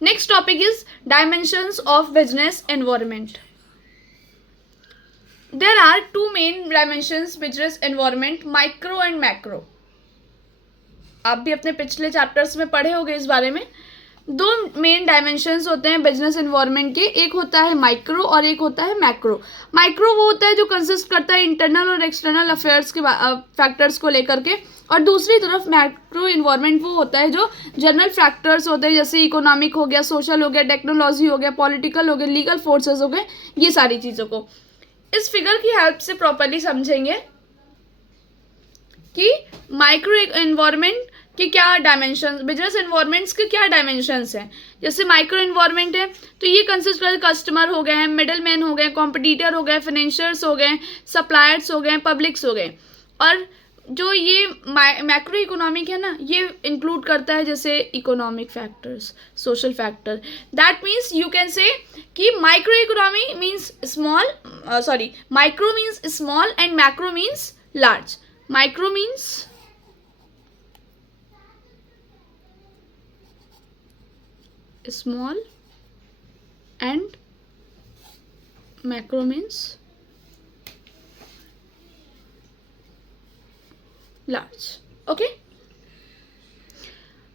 Next topic is dimensions of business environment. There are two main dimensions business environment, micro and macro. आप भी अपने पिछले chapters में पढ़े होंगे इस बारे में. दो मेन डायमेंशंस होते हैं बिजनेस एनवायरनमेंट के, एक होता है माइक्रो और एक होता है मैक्रो. माइक्रो वो होता है जो कंसिस्ट करता है इंटरनल और एक्सटर्नल अफेयर्स के फैक्टर्स को लेकर के, और दूसरी तरफ मैक्रो इन्वायरमेंट वो होता है जो जनरल फैक्टर्स होते हैं, जैसे इकोनॉमिक हो गया, सोशल हो गया, टेक्नोलॉजी हो गया, पॉलिटिकल हो गया, लीगल फोर्सेस हो गए, ये सारी चीज़ों को इस फिगर की हेल्प से प्रॉपरली समझेंगे कि माइक्रो एनवायरनमेंट के क्या डायमेंशन, बिजनेस एनवायरनमेंट्स के क्या डायमेंशंस हैं. जैसे माइक्रो एनवायरनमेंट है तो ये कंसिस्ट कर कस्टमर हो गए हैं, मिडल मैन हो गए, कॉम्पिटिटर हो गए, फाइनेंशियर्स हो गए, सप्लायर्स हो गए, पब्लिक्स हो गए. और जो ये मैक्रो इकोनॉमिक है ना, ये इंक्लूड करता है जैसे economic factors, social factor. That means you can say कि micro economy means small, micro means small and macro means large. Micro means small and macro means large. Okay,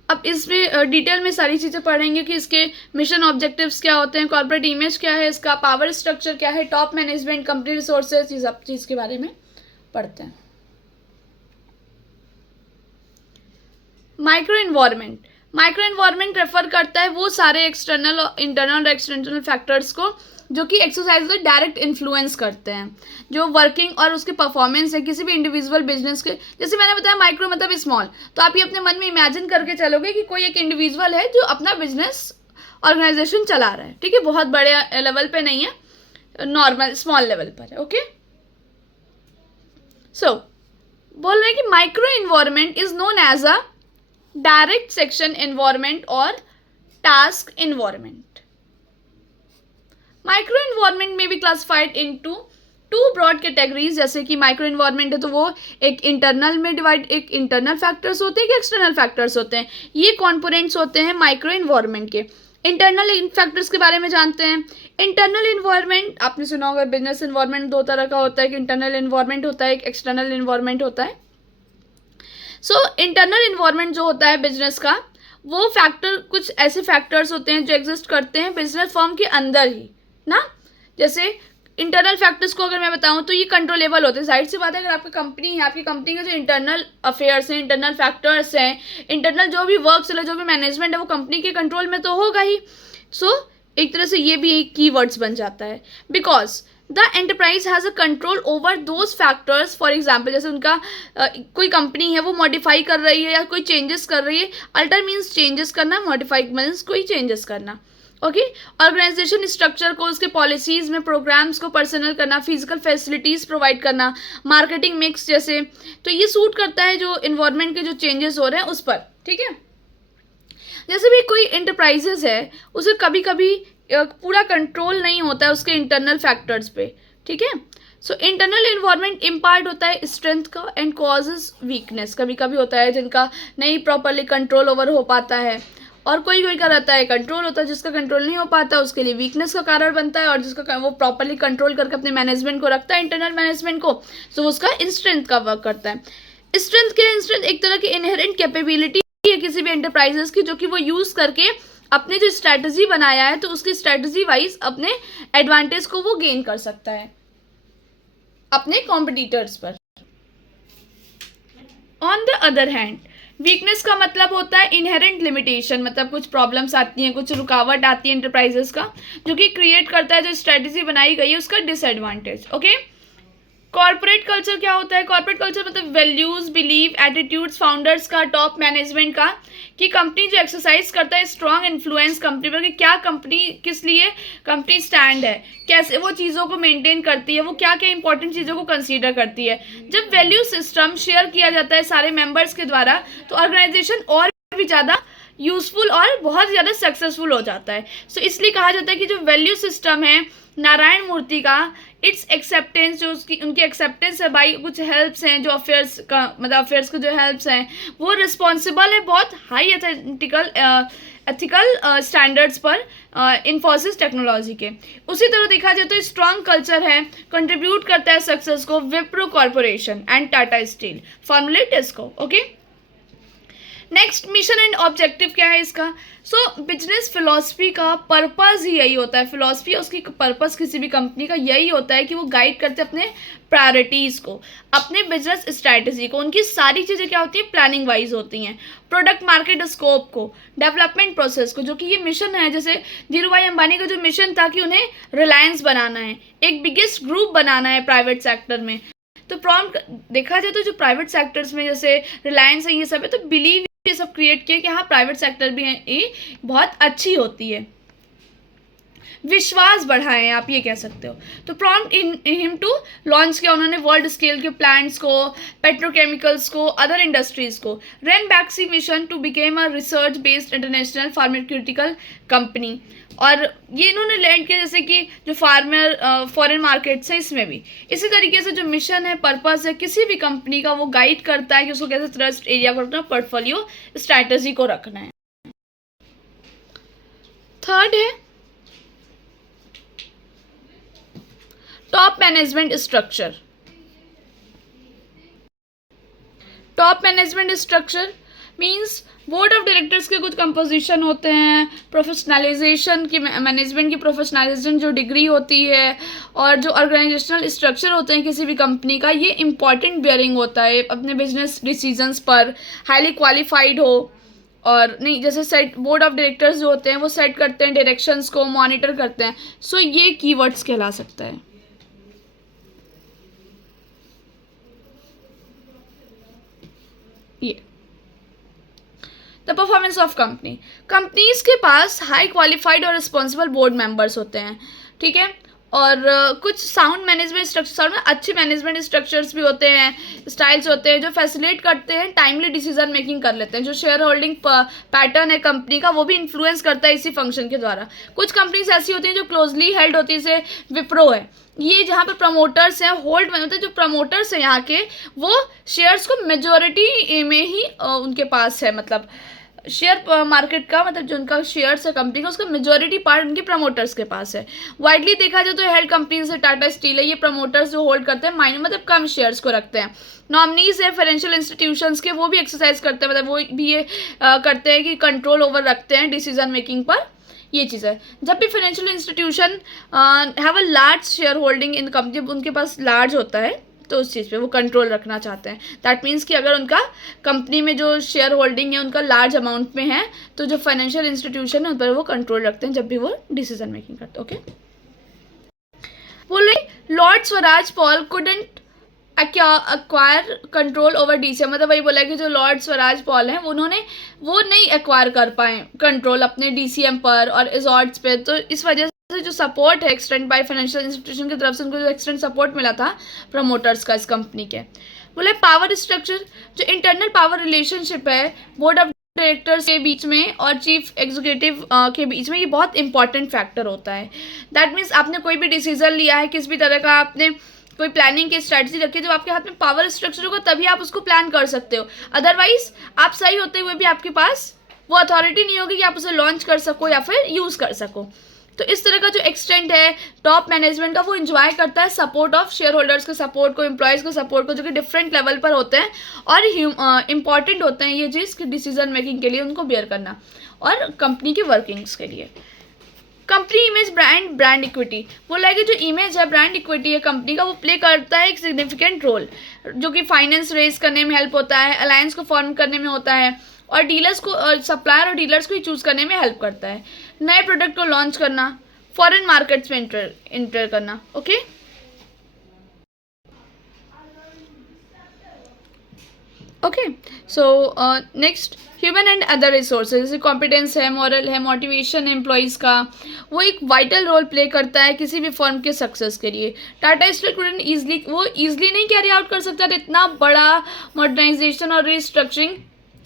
अब इसमें detail में सारी चीज़ें पढ़ेंगे कि इसके मिशन ऑब्जेक्टिव्स क्या होते हैं, कॉर्पोरेट इमेज क्या है, इसका पावर स्ट्रक्चर क्या है, टॉप मैनेजमेंट, कंपनी रिसोर्सेज, ये सब चीज़ के बारे में पढ़ते हैं. माइक्रो एनवायरनमेंट रेफर करता है वो सारे एक्सटर्नल, इंटरनल और एक्सटर्नल फैक्टर्स को जो कि एक्सरसाइज को डायरेक्ट इन्फ्लुएंस करते हैं, जो वर्किंग और उसके परफॉर्मेंस है किसी भी इंडिविजुअल बिजनेस के. जैसे मैंने बताया माइक्रो मतलब स्मॉल, तो आप ये अपने मन में इमेजिन करके चलोगे कि कोई एक इंडिविजुअल है जो अपना बिजनेस ऑर्गेनाइजेशन चला रहा है. ठीक है, बहुत बड़े लेवल पे नहीं है, नॉर्मल स्मॉल लेवल पर है. ओके, सो बोल रहे हैं कि micro environment is known as a direct section environment और टास्क एनवायरनमेंट. माइक्रो एनवायरनमेंट में भी classified into two broad categories. जैसे कि माइक्रो एनवायरनमेंट है तो वो एक इंटरनल में डिवाइड, एक इंटरनल फैक्टर्स होते हैं, एक एक्सटर्नल फैक्टर्स होते हैं. ये कॉम्पोनेंट्स होते हैं माइक्रो एनवायरनमेंट के. इंटरनल फैक्टर्स के बारे में जानते हैं. इंटरनल एनवायरनमेंट आपने सुना होगा, बिजनेस एनवायरनमेंट दो तरह का होता है, एक इंटरनल एनवायरनमेंट होता है, एक एक्सटर्नल एनवायरनमेंट होता है. सो इंटरनल एनवायरनमेंट जो होता है बिजनेस का, वो फैक्टर कुछ ऐसे फैक्टर्स होते हैं जो एग्जिस्ट करते हैं बिजनेस फर्म के अंदर ही ना. जैसे इंटरनल फैक्टर्स को अगर मैं बताऊं तो ये कंट्रोलेबल होते हैं. जाहिर सी बात है, अगर आपकी कंपनी है, आपकी कंपनी के जो इंटरनल अफेयर्स हैं, इंटरनल फैक्टर्स हैं, इंटरनल जो भी वर्क चले, जो भी मैनेजमेंट है, वो कंपनी के कंट्रोल में तो होगा ही. सो एक तरह से ये भी एक कीवर्ड्स बन जाता है, because the enterprise has a control over those factors. For example, जैसे उनका कोई कंपनी है, वो मॉडिफाई कर रही है या कोई चेंजेस कर रही है. अल्टर मीन्स चेंजेस करना, मॉडिफाई मीन्स कोई चेंजेस करना. ओके, ऑर्गेनाइजेशन स्ट्रक्चर को, उसके पॉलिसीज में प्रोग्राम्स को पर्सनल करना, फिजिकल फैसिलिटीज़ प्रोवाइड करना, मार्केटिंग मिक्स जैसे, तो ये सूट करता है जो इन्वायरमेंट के जो चेंजेस हो रहे हैं उस पर. ठीक है, जैसे भी कोई इंटरप्राइजेस है, उसे कभी कभी पूरा कंट्रोल नहीं होता है उसके इंटरनल फैक्टर्स पे. ठीक है, सो इंटरनल एनवायरनमेंट इम्पार्ट होता है स्ट्रेंथ का एंड कॉजेज वीकनेस. कभी कभी होता है जिनका नहीं प्रॉपरली कंट्रोल ओवर हो पाता है, और कोई कोई का रहता है कंट्रोल होता है. जिसका कंट्रोल नहीं हो पाता उसके लिए वीकनेस का कारण बनता है, और जिसका वो प्रॉपरली कंट्रोल करके अपने मैनेजमेंट को रखता है, इंटरनल मैनेजमेंट को, तो उसका स्ट्रेंथ का वर्क करता है. स्ट्रेंथ एक तरह की इनहेरेंट कैपेबिलिटी है किसी भी एंटरप्राइजेस की, जो कि वो यूज़ करके अपने जो स्ट्रैटेजी बनाया है तो उसकी स्ट्रैटेजी वाइज अपने एडवांटेज को वो गेन कर सकता है अपने कॉम्पिटिटर्स पर. On the other hand, weakness का मतलब होता है इनहेरेंट लिमिटेशन, मतलब कुछ प्रॉब्लम्स आती हैं, कुछ रुकावट आती है एंटरप्राइजेस का, जो कि क्रिएट करता है जो स्ट्रैटेजी बनाई गई है उसका डिसएडवांटेज. ओके, कॉर्पोरेट कल्चर क्या होता है? कॉर्पोरेट कल्चर मतलब वैल्यूज, बिलीव, एटीट्यूड्स फाउंडर्स का, टॉप मैनेजमेंट का, कि कंपनी जो एक्सरसाइज करता है स्ट्रॉन्ग इन्फ्लुएंस कंपनी पर, कि क्या कंपनी किस लिए कंपनी स्टैंड है, कैसे वो चीज़ों को मेंटेन करती है, वो क्या क्या इंपॉर्टेंट चीज़ों को कंसीडर करती है. जब वैल्यू सिस्टम शेयर किया जाता है सारे मेंबर्स के द्वारा, तो ऑर्गेनाइजेशन और भी ज़्यादा यूजफुल और बहुत ज़्यादा सक्सेसफुल हो जाता है. सो इसलिए कहा जाता है कि जो वैल्यू सिस्टम है नारायण मूर्ति का, इट्स एक्सेप्टेंस, जो उसकी उनकी एक्सेप्टेंस है बाई कुछ हेल्प्स हैं जो अफेयर्स का, मतलब अफेयर्स के जो हेल्प्स हैं, वो रिस्पॉन्सिबल है बहुत हाई एथिकल एथिकल स्टैंडर्ड्स पर इन्फोसिस टेक्नोलॉजी के। उसी तरह देखा जाए तो स्ट्रॉन्ग कल्चर है, कंट्रीब्यूट करता है सक्सेस को Wipro corporation and Tata steel, formulate इसको। Okay, next mission and objective क्या है इसका? सो बिजनेस फिलॉसफी का पर्पस ही यही होता है, फिलॉसफी उसकी पर्पस किसी भी कंपनी का यही होता है कि वो गाइड करते हैं अपने प्रायोरिटीज़ को, अपने बिजनेस स्ट्रैटेजी को। उनकी सारी चीज़ें क्या होती है? प्लानिंग वाइज होती हैं। प्रोडक्ट मार्केट स्कोप को, डेवलपमेंट प्रोसेस को, जो कि ये मिशन है, जैसे धीरू भाई अंबानी का जो मिशन था कि उन्हें रिलायंस बनाना है, एक बिगेस्ट ग्रुप बनाना है प्राइवेट सेक्टर में। तो प्रॉम्प्ट देखा जाए तो जो प्राइवेट सेक्टर्स में जैसे रिलायंस है, ये सब है, तो बिलीव ये सब क्रिएट किया कि हाँ प्राइवेट सेक्टर भी है, ये बहुत अच्छी होती है, विश्वास बढ़ाएं आप ये कह सकते हो। तो prompt in him to launch किया उन्होंने वर्ल्ड स्केल के प्लांट्स को, पेट्रोकेमिकल्स को, अदर इंडस्ट्रीज को। Ranbaxy mission to become a research based international pharmaceutical company, और ये इन्होंने लैंड किया जैसे कि जो फॉरेन मार्केट्स हैं इसमें भी। इसी तरीके से जो मिशन है, पर्पस है किसी भी कंपनी का, वो गाइड करता है कि उसको कैसे थ्रस्ट एरिया को रखना, पोर्टफोलियो स्ट्रैटेजी को रखना है। थर्ड है top management structure. Top management structure means board of directors के कुछ कंपोजिशन होते हैं, प्रोफेशनलाइजेशन की, मैनेजमेंट की प्रोफेशनलाइजेशन जो डिग्री होती है, और जो ऑर्गेनाइजेशनल स्ट्रक्चर होते हैं किसी भी कंपनी का, ये इंपॉर्टेंट बियरिंग होता है अपने बिजनेस डिसीजंस पर, हाईली क्वालिफाइड हो। और नहीं, जैसे सेट बोर्ड ऑफ डायरेक्टर्स जो होते हैं वो सेट करते हैं डायरेक्शंस को, मॉनिटर करते हैं। सो ये कीवर्ड्स कहला सकता है। ये the performance of company, companies के पास हाई क्वालिफाइड और रिस्पॉन्सिबल बोर्ड मेंबर्स होते हैं, ठीक है, और कुछ साउंड मैनेजमेंट स्ट्रक्चर, साउंड में अच्छे मैनेजमेंट स्ट्रक्चर्स भी होते हैं, स्टाइल्स होते हैं जो फैसिलिटेट करते हैं टाइमली डिसीजन मेकिंग कर लेते हैं। जो शेयर होल्डिंग पैटर्न है कंपनी का, वो भी इन्फ्लुएंस करता है इसी फंक्शन के द्वारा। कुछ कंपनीज ऐसी होती हैं जो क्लोजली हेल्ड होती है, जैसे विप्रो है, ये जहाँ पर प्रमोटर्स हैं, होल्ड में होते हैं, जो प्रमोटर्स हैं यहाँ के, वो शेयर्स को मेजोरिटी में ही उनके पास है, मतलब शेयर मार्केट का, मतलब जो उनका शेयर्स है कंपनी का, उसका मेजोरिटी पार्ट उनके प्रमोटर्स के पास है। वाइडली देखा जाए तो हेल्ड कंपनी से टाटा स्टील है, ये प्रमोटर्स जो होल्ड करते हैं माइनर, मतलब कम शेयर्स को रखते हैं। नॉमिनीज है फाइनेंशियल इंस्टीट्यूशंस के, वो भी एक्सरसाइज करते हैं, मतलब वो भी ये करते हैं कि कंट्रोल ओवर रखते हैं डिसीजन मेकिंग पर। ये चीज़ है, जब भी financial institution have a large share holding in company, जब उनके पास लार्ज होता है तो उस चीज़ पे वो कंट्रोल रखना चाहते हैं। दैट मीन्स कि अगर उनका कंपनी में जो शेयर होल्डिंग है उनका लार्ज अमाउंट में है, तो जो फाइनेंशियल इंस्टीट्यूशन है उन पर वो कंट्रोल रखते हैं जब भी वो डिसीजन मेकिंग करते हैं। ओके, बोले Lord Swaraj Paul couldn't acquire control over DCM, मतलब वही बोला कि जो लॉर्ड स्वराज पॉल हैं उन्होंने वो नहीं एक्वायर कर पाए कंट्रोल अपने डीसीएम पर और इजॉर्ट्स पे। तो इस वजह से जो सपोर्ट है एक्सटेंड बाय फाइनेंशियल इंस्टीट्यूशन की तरफ से, उनको जो एक्सटेंड सपोर्ट मिला था प्रमोटर्स का इस कंपनी के। बोले पावर स्ट्रक्चर, जो इंटरनल पावर रिलेशनशिप है बोर्ड ऑफ डायरेक्टर्स के बीच में और चीफ एग्जीक्यूटिव के बीच में, ये बहुत इंपॉर्टेंट फैक्टर होता है। दैट मीन्स आपने कोई भी डिसीजन लिया है, किसी भी तरह का आपने कोई प्लानिंग की स्ट्रैटेजी रखी है, जब आपके हाथ में पावर स्ट्रक्चर होगा तभी आप उसको प्लान कर सकते हो। अदरवाइज आप सही होते हुए भी आपके पास वो अथॉरिटी नहीं होगी कि आप उसे लॉन्च कर सको या फिर यूज़ कर सको। तो इस तरह का जो एक्सटेंट है टॉप मैनेजमेंट का, वो इंजॉय करता है सपोर्ट ऑफ शेयर होल्डर्स के सपोर्ट को, एम्प्लॉयज़ को सपोर्ट को, जो कि डिफरेंट लेवल पर होते हैं और इम्पॉर्टेंट होते हैं ये चीज़ कि डिसीजन मेकिंग के लिए उनको बेयर करना और कंपनी की वर्किंग्स के लिए। कंपनी इमेज ब्रांड इक्विटी, बोला है कि जो इमेज है, ब्रांड इक्विटी है कंपनी का, वो प्ले करता है एक सिग्निफिकेंट रोल, जो कि फाइनेंस रेज करने में हेल्प होता है, अलायंस को फॉर्म करने में होता है, और डीलर्स को, सप्लायर और डीलर्स को ही चूज़ करने में हेल्प करता है, नए प्रोडक्ट को लॉन्च करना, फॉरेन मार्केट्स में इंटर करना। Okay, okay, so next human and other resources, जैसे कॉम्पिटेंस है, मॉरल है, मोटिवेशन है एम्प्लॉयज़ का, वो एक वाइटल रोल प्ले करता है किसी भी फर्म के सक्सेस के लिए। टाटा स्टील कुडंट ईजिली नहीं कैरी आउट कर सकता था इतना बड़ा मॉडर्नाइजेशन और रिस्ट्रक्चरिंग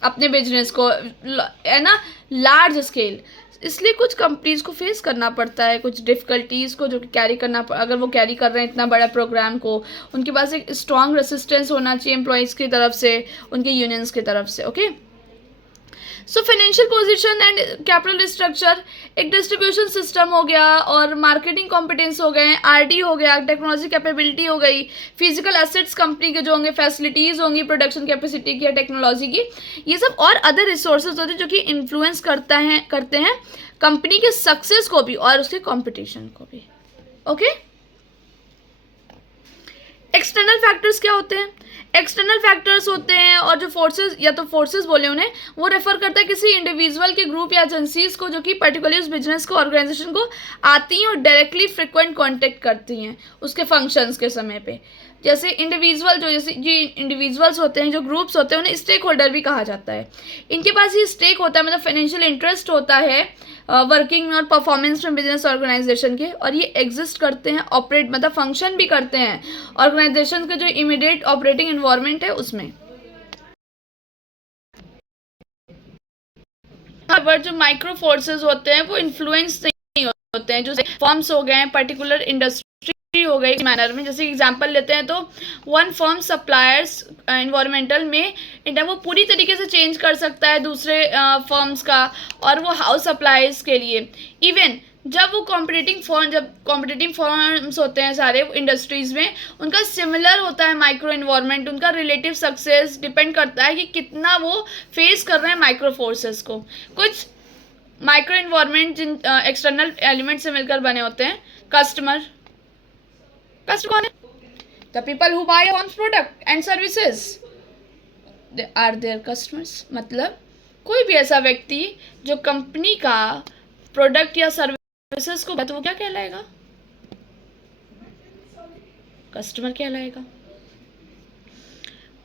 अपने बिजनेस को, है ना, लार्ज स्केल। इसलिए कुछ कंपनीज को फेस करना पड़ता है कुछ डिफ़िकल्टीज़ को, जो कि कैरी करना, अगर वो कैरी कर रहे हैं इतना बड़ा प्रोग्राम को, उनके पास एक स्ट्रॉन्ग रेसिस्टेंस होना चाहिए एम्प्लॉयज़ की तरफ से, उनके यूनियंस की तरफ से। Okay, so financial position and capital structure, एक डिस्ट्रीब्यूशन सिस्टम हो गया, और मार्केटिंग कॉम्पिटेंस हो गए, आरडी हो गया, टेक्नोलॉजी कैपेबिलिटी हो गई, फिजिकल एसेट्स कंपनी के जो होंगे, फैसिलिटीज़ होंगी प्रोडक्शन कैपेसिटी की या टेक्नोलॉजी की, ये सब और अदर रिसोर्सेज होते हैं जो कि इन्फ्लुएंस करते हैं कंपनी के सक्सेस को भी और उसके कॉम्पिटिशन को भी। ओके, एक्सटर्नल फैक्टर्स क्या होते हैं? एक्सटर्नल फैक्टर्स होते हैं, और जो फोर्सेस, या तो फोर्सेस बोले उन्हें, वो रेफर करता है किसी इंडिविजुअल के ग्रुप या एजेंसीज को जो कि पर्टिकुलर उस बिजनेस को, ऑर्गेनाइजेशन को आती हैं और डायरेक्टली फ्रिक्वेंट कांटेक्ट करती हैं उसके फंक्शंस के समय पे। जैसे इंडिविजुअल, जैसे ये इंडिविजुअल्स होते हैं, जो ग्रुप्स होते हैं, उन्हें स्टेक होल्डर भी कहा जाता है। इनके पास ये स्टेक होता है, मतलब फाइनेंशियल इंटरेस्ट होता है वर्किंग और परफॉर्मेंस में बिजनेस ऑर्गेनाइजेशन के, और ये एग्जिस्ट करते हैं, ऑपरेट मतलब फंक्शन भी करते हैं ऑर्गेनाइजेशन के जो इमीडिएट ऑपरेटिंग एनवायरनमेंट है उसमें। पर जो माइक्रो फोर्सेस होते हैं वो इन्फ्लुएंस नहीं होते हैं, जो फर्म्स हो गए, पर्टिकुलर इंडस्ट्री हो गई मैनर में। जैसे एग्जांपल लेते हैं तो वन फर्म सप्लायर्स इन्वायरमेंटल में वो पूरी तरीके से चेंज कर सकता है दूसरे फर्म्स का, और वो हाउस सप्लाईज के लिए इवन जब वो कॉम्पिटिटिव फर्म्स होते हैं सारे इंडस्ट्रीज में, उनका सिमिलर होता है माइक्रो इन्वायरमेंट, उनका रिलेटिव सक्सेस डिपेंड करता है कि कितना वो फेस कर रहे हैं माइक्रो फोर्सेस को। कुछ माइक्रो इन्वायरमेंट जिन एक्सटर्नल एलिमेंट से मिलकर बने होते हैं। कस्टमर कौन है? The people who buy firm's product and services, they are their customers. मतलब कोई भी ऐसा व्यक्ति जो कंपनी का प्रोडक्ट या सर्विसेज को, तो वो क्या कहलाएगा? कस्टमर कहलाएगा।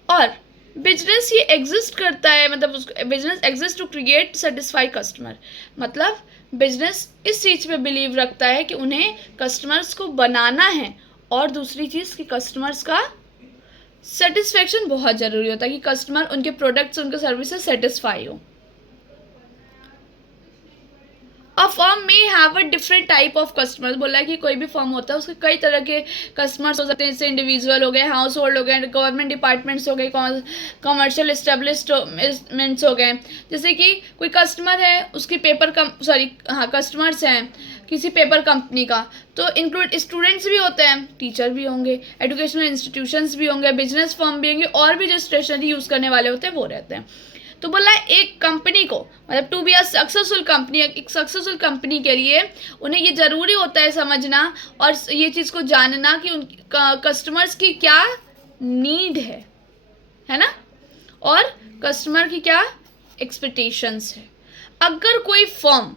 और बिजनेस ये एग्जिस्ट करता है, मतलब business exist to create satisfy customer. मतलब बिजनेस इस चीज़ पे बिलीव रखता है कि उन्हें कस्टमर्स को बनाना है, और दूसरी चीज़ कि कस्टमर्स का सेटिस्फेक्शन बहुत ज़रूरी होता है, कि कस्टमर उनके प्रोडक्ट्स, उनके सर्विसेज सेटिस्फाई हो। अ फर्म में have a different type of customers, बोला है कि कोई भी फर्म होता है उसके कई तरह के कस्टमर्स हो सकते हैं, जैसे इंडिविजुअल हो गए, हाउस होल्ड हो गए, गवर्नमेंट डिपार्टमेंट्स हो गए, कमर्शियल एस्टेब्लिशमेंट्स हो गए। जैसे कि कोई कस्टमर है, उसकी कस्टमर्स हैं किसी पेपर कंपनी का, तो इंक्लूड स्टूडेंट्स भी होते हैं, टीचर भी होंगे, एजुकेशनल इंस्टीट्यूशंस भी होंगे, बिजनेस फर्म भी होंगे, और भी जो स्टेशनरी यूज़ करने वाले होते हैं वो रहते हैं। तो बोला है एक कंपनी को, मतलब to be a successful company, एक सक्सेसफुल कंपनी के लिए उन्हें ये ज़रूरी होता है समझना और ये चीज़ को जानना कि उन कस्टमर्स की क्या नीड है ना, और कस्टमर की क्या एक्सपेक्टेशंस है। अगर कोई फर्म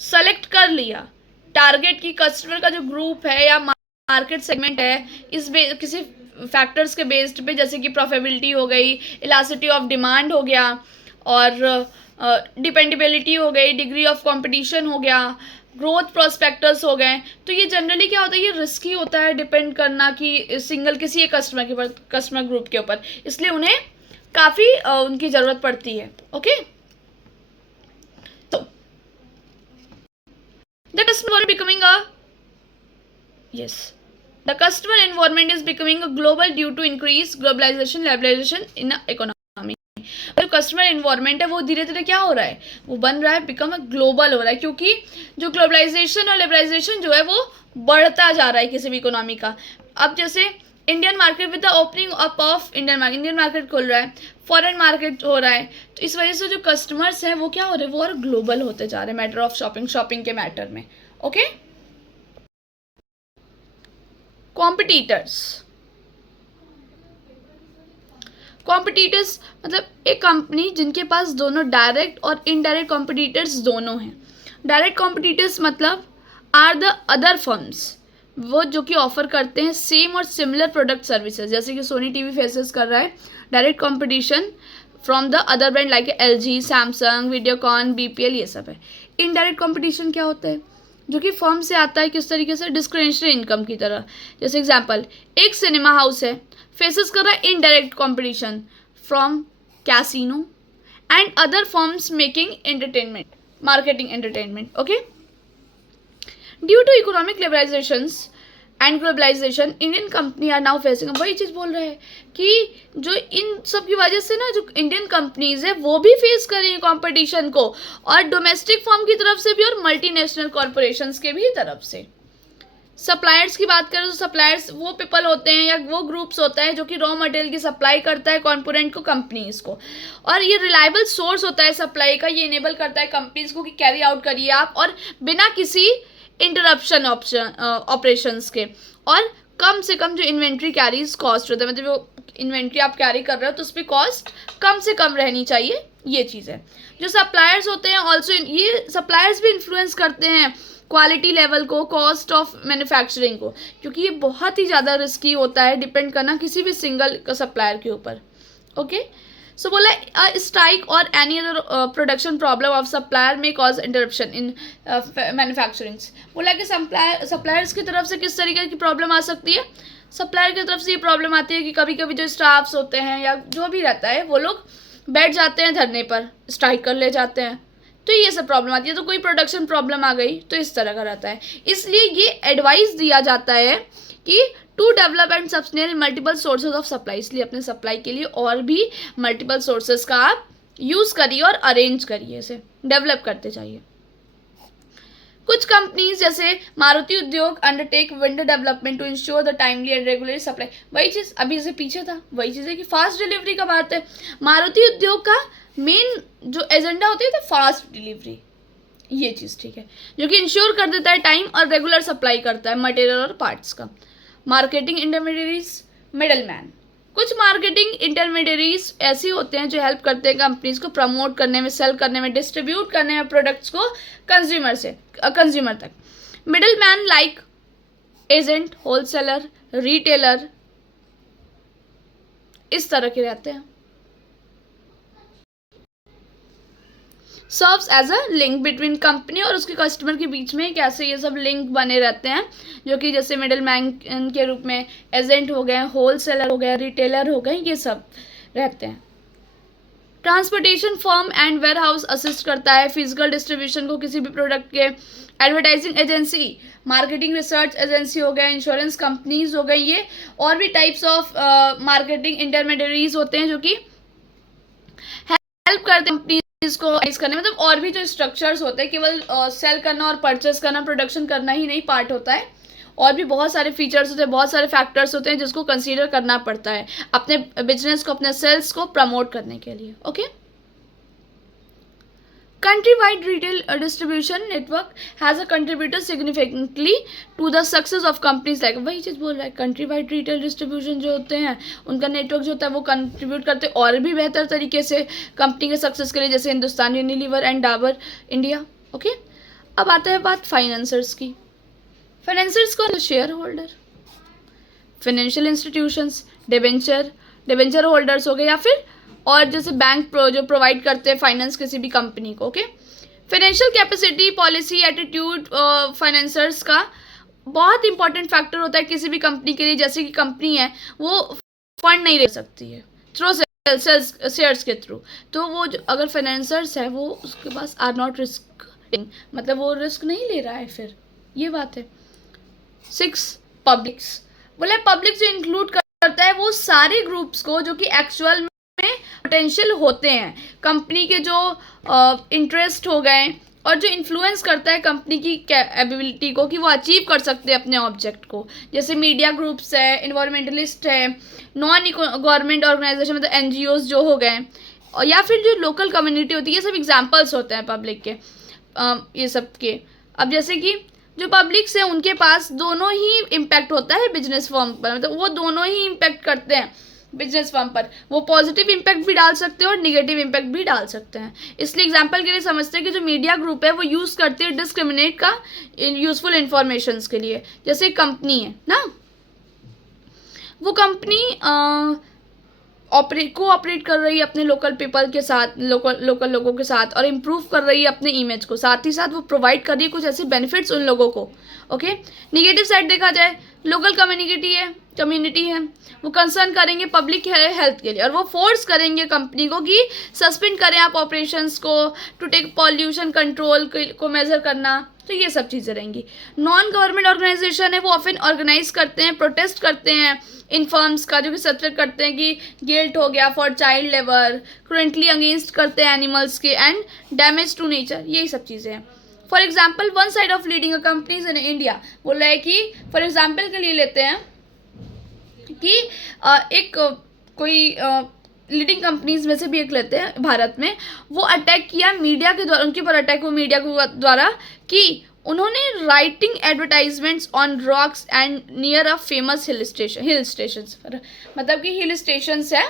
सेलेक्ट कर लिया टारगेट की कस्टमर का जो ग्रुप है या मार्केट सेगमेंट है, इस किसी फैक्टर्स के बेस्ड पे, जैसे कि प्रॉफिटेबिलिटी हो गई, इलास्टिसिटी ऑफ डिमांड हो गया, और डिपेंडेबिलिटी हो गई, डिग्री ऑफ कंपटीशन हो गया, ग्रोथ प्रोस्पेक्टस हो गए, तो ये जनरली क्या होता है, ये रिस्की होता है डिपेंड करना कि सिंगल किसी एक कस्टमर ग्रुप के ऊपर, इसलिए उन्हें काफ़ी उनकी ज़रूरत पड़ती है। ओके, तो the customer becoming the customer environment is becoming a global due to increased globalization in the economy। जो कस्टमर इन्वायरमेंट है वो धीरे धीरे क्या हो रहा है, वो बन रहा है, बिकम अ ग्लोबल हो रहा है, क्योंकि जो ग्लोबलाइजेशन और लिबरलाइजेशन जो है वो बढ़ता जा रहा है किसी भी इकोनॉमी का। अब जैसे Indian market with the opening up of Indian market खुल रहा है, फॉरेन मार्केट हो रहा है, तो इस वजह से जो कस्टमर्स हैं वो क्या हो रहे हैं, वो और ग्लोबल होते जा रहे हैं मैटर ऑफ शॉपिंग के मैटर में। ओके, कॉम्पिटिटर्स मतलब एक कंपनी जिनके पास दोनों डायरेक्ट और इनडायरेक्ट कॉम्पिटिटर्स दोनों हैं। डायरेक्ट कॉम्पिटिटर्स मतलब आर द अदर फर्म्स, वो जो कि ऑफर करते हैं सेम और सिमिलर प्रोडक्ट सर्विसेज, जैसे कि सोनी टीवी फेसेस कर रहा है direct competition from the other brand like LG, Samsung, Videocon, BPL, ये सब है। इनडायरेक्ट कॉम्पिटिशन क्या होता है, जो कि फर्म से आता है किस तरीके से, डिस्क्रिमिनेटरी इनकम की तरह। जैसे एग्जांपल, एक सिनेमा हाउस है, फेसेस कर रहा है indirect competition from casino and other firms making entertainment, marketing entertainment. Okay, due to economic liberalisations and globalisation, Indian company are now facing, वही चीज़ बोल रहा है कि जो इन सब की वजह से ना जो इंडियन कंपनीज है वो भी फेस कर रही है कंपटीशन को, और डोमेस्टिक फर्म की तरफ से भी और मल्टीनेशनल कॉरपोरेशंस के भी तरफ से। सप्लायर्स की बात करें तो सप्लायर्स वो पीपल होते हैं या वो ग्रुप्स होता है जो कि रॉ मटेरियल की सप्लाई करता है कॉम्पोनेंट को कंपनीज को, और ये रिलायबल सोर्स होता है सप्लाई का। ये इनेबल करता है कंपनीज को कि कैरी आउट करिए आप, और बिना किसी इंटरप्शन ऑपरेशंस के, और कम से कम जो इन्वेंट्री कैरीज कॉस्ट होता है, मतलब जो इन्वेंट्री आप कैरी कर रहे हो तो उस पर कॉस्ट कम से कम रहनी चाहिए, ये चीज़ है। जो सप्लायर्स होते हैं ऑल्सो, ये सप्लायर्स भी इन्फ्लुएंस करते हैं क्वालिटी लेवल को, कॉस्ट ऑफ मैन्युफैक्चरिंग को, क्योंकि ये बहुत ही ज़्यादा रिस्की होता है डिपेंड करना किसी भी सिंगल सप्लायर के ऊपर। ओके, सो बोला स्ट्राइक और any other production problem of supplier में कॉज इंटरप्शन इन मैन्युफैक्चरिंग्स। बोला कि सप्लायर्स की तरफ से किस तरीके की प्रॉब्लम आ सकती है। सप्लायर की तरफ से ये प्रॉब्लम आती है कि कभी कभी जो स्टाफ्स होते हैं या जो भी रहता है वो लोग बैठ जाते हैं धरने पर, स्ट्राइक कर ले जाते हैं, तो ये सब प्रॉब्लम आती है। तो कोई प्रोडक्शन प्रॉब्लम आ गई तो इस तरह का रहता है। इसलिए ये एडवाइस दिया जाता है कि to develop and sustain multiple sources of supply, इसलिए अपने सप्लाई के लिए और भी मल्टीपल सोर्सेज का आप यूज़ करिए और अरेंज करिए, इसे डेवलप करते जाइए। कुछ कंपनीज जैसे Maruti Udyog undertake vendor development to ensure the timely and regular supply. वही चीज़ अभी से पीछे था, वही चीज़ है कि फास्ट डिलीवरी का बात है। मारुति उद्योग का मेन जो एजेंडा होती है फास्ट डिलीवरी, ये चीज़ ठीक है, जो कि इंश्योर कर देता है टाइम और रेगुलर सप्लाई करता है मटेरियल और पार्ट्स का। मार्केटिंग इंटरमीडियरीज, मिडल मैन, कुछ मार्केटिंग इंटरमीडियरीज ऐसे होते हैं जो हेल्प करते हैं कंपनीज को प्रमोट करने में, सेल करने में, डिस्ट्रीब्यूट करने में प्रोडक्ट्स को कंज्यूमर तक। Middle man like agent, wholesaler, retailer, इस तरह के रहते हैं। Serves as a link between company और उसके कस्टमर के बीच में कैसे ये सब लिंक बने रहते हैं, जो कि जैसे मिडिल मैन के रूप में एजेंट हो गए, होलसेलर हो गए, रिटेलर हो गए, ये सब रहते हैं। Transportation firm and warehouse assist करता है फिजिकल डिस्ट्रीब्यूशन को किसी भी प्रोडक्ट के। Advertising agency, marketing research agency हो गए, इंश्योरेंस कंपनीज हो गई, ये और भी टाइप्स ऑफ मार्केटिंग इंटरमीडियरीज होते हैं जो कि हेल्प करते हैं कंपनी इसको करने, मतलब और भी जो स्ट्रक्चर्स होते हैं, केवल सेल करना और परचेस करना, प्रोडक्शन करना ही नहीं पार्ट होता है, और भी बहुत सारे फीचर्स होते हैं, बहुत सारे फैक्टर्स होते हैं जिसको कंसीडर करना पड़ता है अपने बिजनेस को, अपने सेल्स को प्रमोट करने के लिए। Okay, country wide retail distribution network has a contributed significantly to the success of companies like, वही चीज़ बोल रहा है, कंट्री वाइड रिटेल डिस्ट्रीब्यूशन जो होते हैं उनका नेटवर्क जो होता है वो कंट्रीब्यूट करते हैं और भी बेहतर तरीके से कंपनी के सक्सेस के लिए, जैसे Hindustan Unilever and Dabur India. Okay, अब आता है बात फाइनेंसर्स की। फाइनेंसर्स को share holder, financial institutions, debenture holders हो गए, या फिर और जैसे बैंक जो प्रोवाइड करते हैं फाइनेंस किसी भी कंपनी को। Okay, financial capacity, policy, attitude financiers का बहुत इंपॉर्टेंट फैक्टर होता है किसी भी कंपनी के लिए। जैसे कि कंपनी है वो फंड नहीं ले सकती है थ्रू शेयर्स के थ्रू, तो वो अगर फाइनेंसर्स है वो उसके पास आर नॉट रिस्क, मतलब वो रिस्क नहीं ले रहा है, फिर ये बात है। 6 पब्लिक्स, बोले पब्लिक जो इंक्लूड करता है वो सारे ग्रुप्स को जो कि एक्चुअल में पोटेंशियल होते हैं कंपनी के, जो इंटरेस्ट हो गए और जो इन्फ्लुएंस करता है कंपनी की एबिलिटी को कि वो अचीव कर सकते हैं अपने ऑब्जेक्ट को, जैसे मीडिया ग्रुप्स है, इन्वायरमेंटलिस्ट है, नॉन गवर्नमेंट ऑर्गेनाइजेशन मतलब NGOs जो हो गए, और या फिर जो लोकल कम्युनिटी होती है, ये सब एग्जाम्पल्स होते हैं पब्लिक के, ये सब के। अब जैसे कि जो पब्लिक्स हैं उनके पास दोनों ही इम्पैक्ट होता है बिजनेस फर्म पर, मतलब वो दोनों ही इम्पैक्ट करते हैं बिजनेस फर्म पर, वो पॉजिटिव इम्पैक्ट भी डाल सकते हैं और निगेटिव इम्पैक्ट भी डाल सकते हैं। इसलिए एग्जांपल के लिए समझते हैं कि जो मीडिया ग्रुप है वो यूज़ करती है डिस्क्रिमिनेट का यूजफुल इंफॉर्मेशन के लिए। जैसे कंपनी है ना, वो कंपनी कोऑपरेट कर रही है अपने लोकल पीपल के साथ, लोकल लोगों के साथ, और इम्प्रूव कर रही है अपने इमेज को, साथ ही साथ वो प्रोवाइड कर रही है कुछ ऐसे बेनिफिट्स उन लोगों को। ओके, निगेटिव साइड देखा जाए, लोकल कम्युनिटी है वो कंसर्न करेंगे पब्लिक हेल्थ के लिए, और वो फोर्स करेंगे कंपनी को कि सस्पेंड करें आप ऑपरेशंस को, टू टेक पॉल्यूशन कंट्रोल को मेजर करना, तो ये सब चीज़ें रहेंगी। नॉन गवर्नमेंट ऑर्गेनाइजेशन है वो ऑफन ऑर्गेनाइज करते हैं, प्रोटेस्ट करते हैं इन फर्म्स का, जो कि सब्जेक्ट करते हैं कि गिल्ट हो गया फॉर चाइल्ड लेबर, क्रुएंटली अगेंस्ट करते हैं एनिमल्स के, एंड डैमेज टू नेचर, यही सब चीज़ें हैं। For example one side of leading companies in India बोल रहा है कि फॉर एग्जाम्पल के लिए लेते हैं कि एक कोई लीडिंग कंपनीज में से भी एक लेते हैं भारत में, वो अटैक किया मीडिया के द्वारा, उनके ऊपर अटैक हुआ मीडिया के द्वारा कि उन्होंने writing advertisements on rocks and near a famous hill stations पर, मतलब कि हिल स्टेशंस है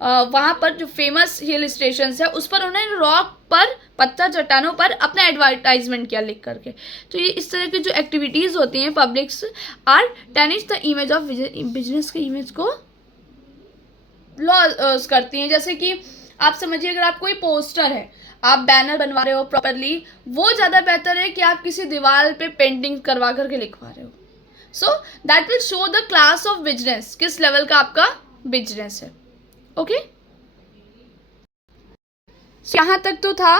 वहाँ पर जो फेमस हिल स्टेशंस है उस पर उन्होंने रॉक पर, पत्थर चट्टानों पर अपना एडवर्टाइजमेंट किया लिख करके। तो ये इस तरह की जो एक्टिविटीज़ होती हैं publics are tarnish the image of business के इमेज को लॉस करती हैं। जैसे कि आप समझिए अगर आप कोई पोस्टर है, आप बैनर बनवा रहे हो प्रॉपरली, वो ज़्यादा बेहतर है कि आप किसी दीवार पे पेंटिंग करवा करके लिखवा रहे हो। So that will show the class of business, किस लेवल का आपका बिजनेस है। ओके यहाँ तक तो था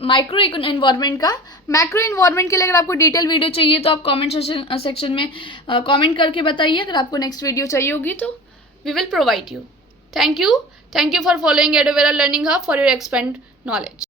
माइक्रो एनवायरनमेंट का। मैक्रो एनवायरनमेंट के लिए अगर आपको डिटेल वीडियो चाहिए तो आप कमेंट सेक्शन में कमेंट करके बताइए। अगर आपको नेक्स्ट वीडियो चाहिए होगी तो we will provide you. Thank you for following Eduvera Learning Hub for your expand knowledge.